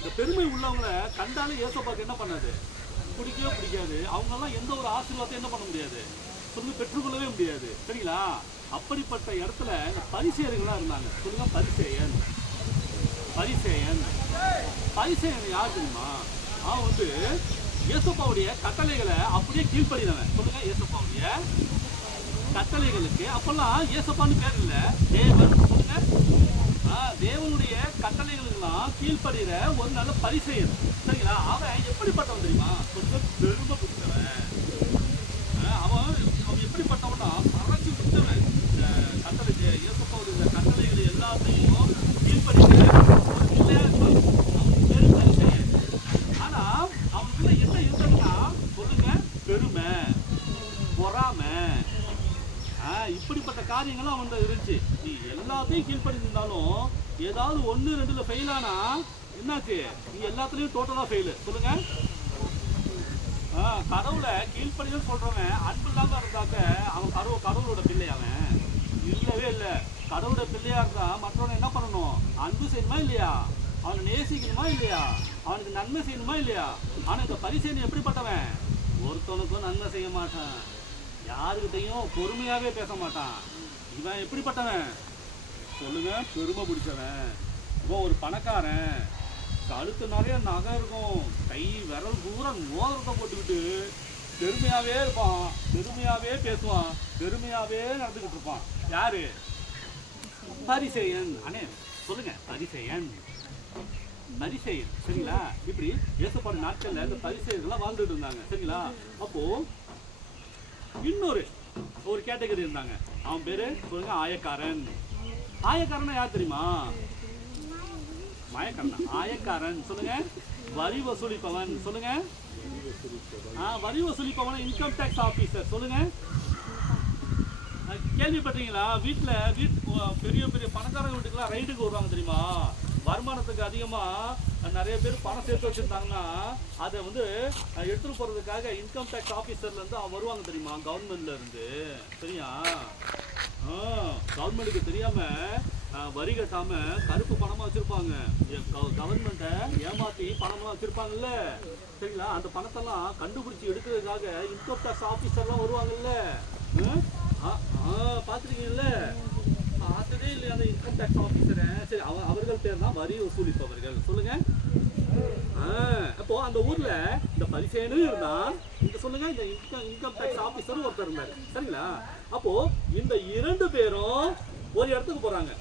இந்த பெருமை உள்ளவங்களை கண்டாலே ஏசப்பாக்கு என்ன பண்ணாது? பிடிக்கவே பிடிக்காது. அவங்கெல்லாம் எந்த ஒரு ஆசீர்வாதத்தையும் என்ன பண்ண முடியாது, சொல்லுங்க, பெற்றுக்கொள்ளவே முடியாது. சரிங்களா? அப்படிப்பட்ட இடத்துல இந்த பரிசேயர்களா இருந்தாங்க. சொல்லுங்க, பரிசேயன். பரிசேயன் பரிசேயன் யார் தெரியுமா? அவன் வந்து இயேசுப்பாவுடைய கட்டளைகளை அப்படியே கீழ்ப்படினவன். சொல்லுங்க, இயேசுப்பாவுடைய கட்டளைகளுக்கு அப்பெல்லாம் இயேசுப்பான்னு பேர் இல்லை, தேவன். சொல்லுங்க, தேவனுடைய கட்டளைகளுக்கெல்லாம் கீழ்ப்படுகிற ஒரு நல்ல பரிசேயன். சரிங்களா? அவன் எப்படிப்பட்டவன் தெரியுமா? கொஞ்சம் பெருமை பிடிச்சவன். அவன் அவன் எப்படிப்பட்டவனா, பறச்சு விட்டவன். கட்டளை இயேசுப்பாவுடைய கட்டளைகள் எல்லாத்தையும் கீழ்ப்படுகிற ஒரு பிள்ளையா இருப்பான். அவன் பெரும் பரிசேயன். ஆனா அவனுக்குள்ள என்ன இருந்ததுன்னா, சொல்லுங்க, பெருமை, பொறாமை, இப்படிப்பட்ட காரியங்களும் அவன் இருந்துச்சு. நீ எல்லாத்தையும் கீழ்படிந்தாலும் ஏதாவது 1-2ல ஃபெயில் ஆனா என்னாச்சு? நீ எல்லாத்துலயும் டோட்டலா ஃபெயிலு. சொல்லுங்க, கடவுளை கீழ்படின்னு சொல்றவன் அன்பு இல்லாம இருந்தாக்க அவன் கடவுளோட பிள்ளை. அவன் இல்லவே இல்லை. கடவுளோட பிள்ளையா இருந்தா மற்றவனை என்ன பண்ணணும்? அன்பு செய்யணுமா இல்லையா? அவனை நேசிக்கணுமா இல்லையா? அவனுக்கு நன்மை செய்யணுமா இல்லையா? ஆனா இந்த பரிசேயன் எப்படிப்பட்டவன்? ஒருத்தனுக்கும் நன்மை செய்ய மாட்டான், யாருக்கிட்டையும் பொறுமையாவே பேச மாட்டான். இவன் எப்படிப்பட்டவன்? சொல்லுங்க, பெருமை பிடிச்சவன். இவன் ஒரு பணக்காரன், கழுத்து நிறைய நகை இருக்கும், கை விரல் பூரா மோதிரத்தை போட்டுக்கிட்டு பெருமையாவே இருப்பான், பெருமையாவே பேசுவான், பெருமையாவே நடந்துக்கிட்டு இருப்பான். யாரு? பரிசேயன். அண்ணே சொல்லுங்க, பரிசேயன். பரிசேயன். சரிங்களா? இப்படி இயேசுப்பாடு நாட்கள்ல இந்த பரிசேயர்கள்லாம் வாழ்ந்துட்டு இருந்தாங்க. சரிங்களா? அப்போ இன்னொரு கேட்டகரி இருந்தாங்க. அவன் பேரு சொல்லுங்க, ஆயக்காரன். ஆயக்காரன் யார் தெரியுமா? மயக்காரன். ஆயக்காரன் சொல்லுங்க, வரி வசூலிப்பவன். சொல்லுங்க, வரி வசூலிப்பவன், இன்கம் டேக்ஸ் ஆபீசர். சொல்லுங்க, கேள்விப்பட்டீங்களா? வீட்டுல பெரிய பெரிய பணக்காரங்க வீட்டுக்குலாம் ரைடுக்கு வருவாங்க தெரியுமா? வருமானத்துக்கு அதிகமா நிறைய பேர் பணம் சேர்த்து வச்சிருந்தாங்கன்னா அதை வந்து எடுத்துட்டு போறதுக்காக இன்கம் டேக்ஸ் ஆபீசர்ல இருந்து அவங்க வருவாங்க தெரியுமா? கவர்மெண்ட்ல இருந்து. சரியா? கவர்மெண்ட்டுக்கு தெரியாம வரி கட்டாம கருப்பு பணமா வச்சிருப்பாங்க. கவர்மெண்ட்டை ஏமாத்தி பணம்லாம் வச்சிருப்பாங்கல்ல. சரிங்களா? அந்த பணத்தெல்லாம் கண்டுபிடிச்சி எடுக்கிறதுக்காக இன்கம் டேக்ஸ் ஆபீசர்லாம் வருவாங்கல்ல. பார்த்துருக்கீங்கல்ல? பார்த்ததே இல்லையா அந்த இன்கம் டேக்ஸ் ஆபீசரை? சரி, அவர்கள் பேர் தான் வரி வசூலிப்பவர்கள். சொல்லுங்க. அப்போ அந்த ஊர்ல இந்த பரிசேயனும் இருந்தா, இந்த சொல்லுங்க, இந்த இன்கம் டேக்ஸ் ஆபீசரும் ஒருத்தர் இருந்தாரு. சரிங்களா? அப்போ இந்த 2 பேரும் ஒரு இடத்துக்கு போறாங்க.